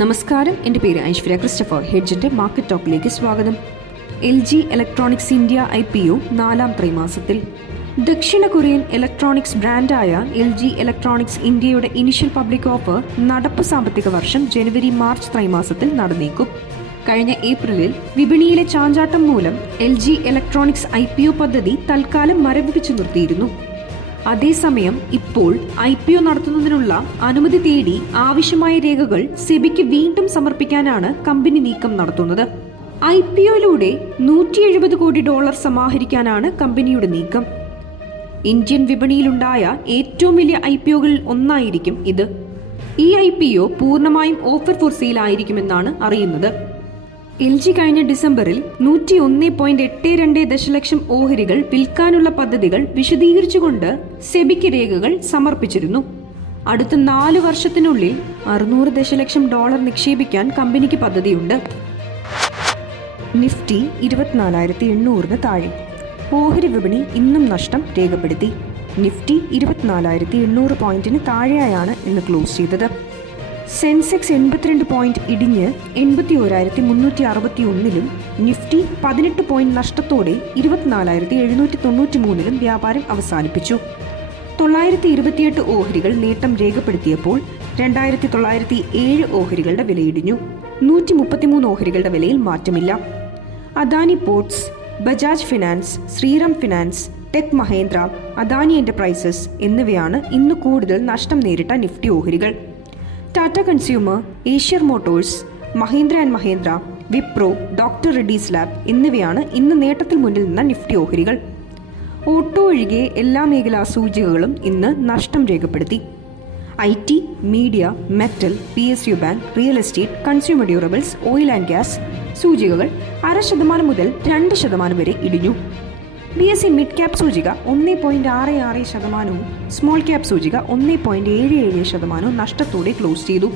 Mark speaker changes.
Speaker 1: നമസ്കാരം. എന്റെ പേര് ഐശ്വര്യ ക്രിസ്റ്റഫർ. ഹെഡ്ജിന്റെ മാർക്കറ്റ് ടോക്കിലേക്ക് സ്വാഗതം. L G electronics India I P O നാലാം ത്രൈമാസത്തിൽ. ദക്ഷിണ കൊറിയൻ ഇലക്ട്രോണിക്സ് ബ്രാൻഡായ എൽ ജി ഇലക്ട്രോണിക്സ് ഇന്ത്യയുടെ ഇനിഷ്യൽ പബ്ലിക് ഓഫർ നടപ്പ് സാമ്പത്തിക വർഷം ജനുവരി മാർച്ച് ത്രൈമാസത്തിൽ നടന്നേക്കും. കഴിഞ്ഞ ഏപ്രിലിൽ വിപണിയിലെ ചാഞ്ചാട്ടം മൂലം L G electronics I P O പദ്ധതി തൽക്കാലം മരവിപ്പിച്ചു നിർത്തിയിരുന്നു. അതേസമയം ഇപ്പോൾ ഐ പി ഒ നടത്തുന്നതിനുള്ള അനുമതി തേടി ആവശ്യമായ രേഖകൾ സെബിക്ക് വീണ്ടും സമർപ്പിക്കാനാണ് കമ്പനി നീക്കം നടത്തുന്നത്. ഐ പി ഒയിലൂടെ നൂറ്റി എഴുപത് കോടി ഡോളർ സമാഹരിക്കാനാണ് കമ്പനിയുടെ നീക്കം. ഇന്ത്യൻ വിപണിയിലുണ്ടായ ഏറ്റവും വലിയ ഐ പി ഒകളിൽ ഒന്നായിരിക്കും ഇത്. ഈ ഐ പി ഒ പൂർണമായും ഓഫർ ഫോർ സെയിൽ ആയിരിക്കുമെന്നാണ് അറിയുന്നത്. എൽ ജി കഴിഞ്ഞ ഡിസംബറിൽ നൂറ്റി ഒന്ന് പോയിന്റ് എട്ട് രണ്ട് ദശലക്ഷം ഓഹരികൾ വിൽക്കാനുള്ള പദ്ധതികൾ വിശദീകരിച്ചുകൊണ്ട് സെബിക്ക് രേഖകൾ സമർപ്പിച്ചിരുന്നു. അടുത്ത നാല് വർഷത്തിനുള്ളിൽ അറുന്നൂറ് ദശലക്ഷം ഡോളർ നിക്ഷേപിക്കാൻ കമ്പനിക്ക് പദ്ധതിയുണ്ട്. നിഫ്റ്റി ഇരുപത്തിനാലായിരത്തി എണ്ണൂറിന് താഴെ. ഓഹരി വിപണി ഇന്നും നഷ്ടം രേഖപ്പെടുത്തി. നിഫ്റ്റി ഇരുപത്തിനാലായിരത്തി എണ്ണൂറ് പോയിന്റിന് താഴെയായാണ് ഇന്ന് ക്ലോസ് ചെയ്തത്. സെൻസെക്സ് എൺപത്തിരണ്ട് പോയിന്റ് ഇടിഞ്ഞ് എൺപത്തി ഓരായിരത്തി മുന്നൂറ്റി അറുപത്തി ഒന്നിലും നിഫ്റ്റി പതിനെട്ട് പോയിന്റ് നഷ്ടത്തോടെ ഇരുപത്തിനാലായിരത്തി എഴുന്നൂറ്റി തൊണ്ണൂറ്റി മൂന്നിലും വ്യാപാരം അവസാനിപ്പിച്ചു. തൊള്ളായിരത്തി ഇരുപത്തിയെട്ട് ഓഹരികൾ നേട്ടം രേഖപ്പെടുത്തിയപ്പോൾ രണ്ടായിരത്തി തൊള്ളായിരത്തി ഏഴ് ഓഹരികളുടെ വിലയിടിഞ്ഞു നൂറ്റി മുപ്പത്തിമൂന്ന് ഓഹരികളുടെ വിലയിൽ മാറ്റമില്ല. Adani ports Bajaj finance Shriram finance tech Mahindra Adani enterprises എന്നിവയാണ് ഇന്ന് കൂടുതൽ നഷ്ടം നേരിട്ട നിഫ്റ്റി ഓഹരികൾ. Tata consumer Eicher motors Mahindra and Mahindra Wipro doctor Reddy's lab എന്നിവയാണ് ഇന്ന് നേട്ടത്തിൽ മുന്നിൽ നിന്ന നിഫ്റ്റി ഓഹരികൾ. ഓട്ടോ ഒഴികെ എല്ലാ മേഖലാ സൂചികകളും ഇന്ന് നഷ്ടം രേഖപ്പെടുത്തി. I T media metal P S U bank real estate consumer durables oil and gas സൂചികകൾ അര ശതമാനം മുതൽ രണ്ട് ശതമാനം വരെ ഇടിഞ്ഞു. B S C mid cap സൂചിക ഒന്ന് പോയിന്റ് ആറ് ആറ് ശതമാനവും സ്മോൾ ക്യാപ് സൂചിക ഒന്ന് പോയിന്റ് ഏഴ് ഏഴ് ശതമാനവും നഷ്ടത്തോടെ ക്ലോസ് ചെയ്തു.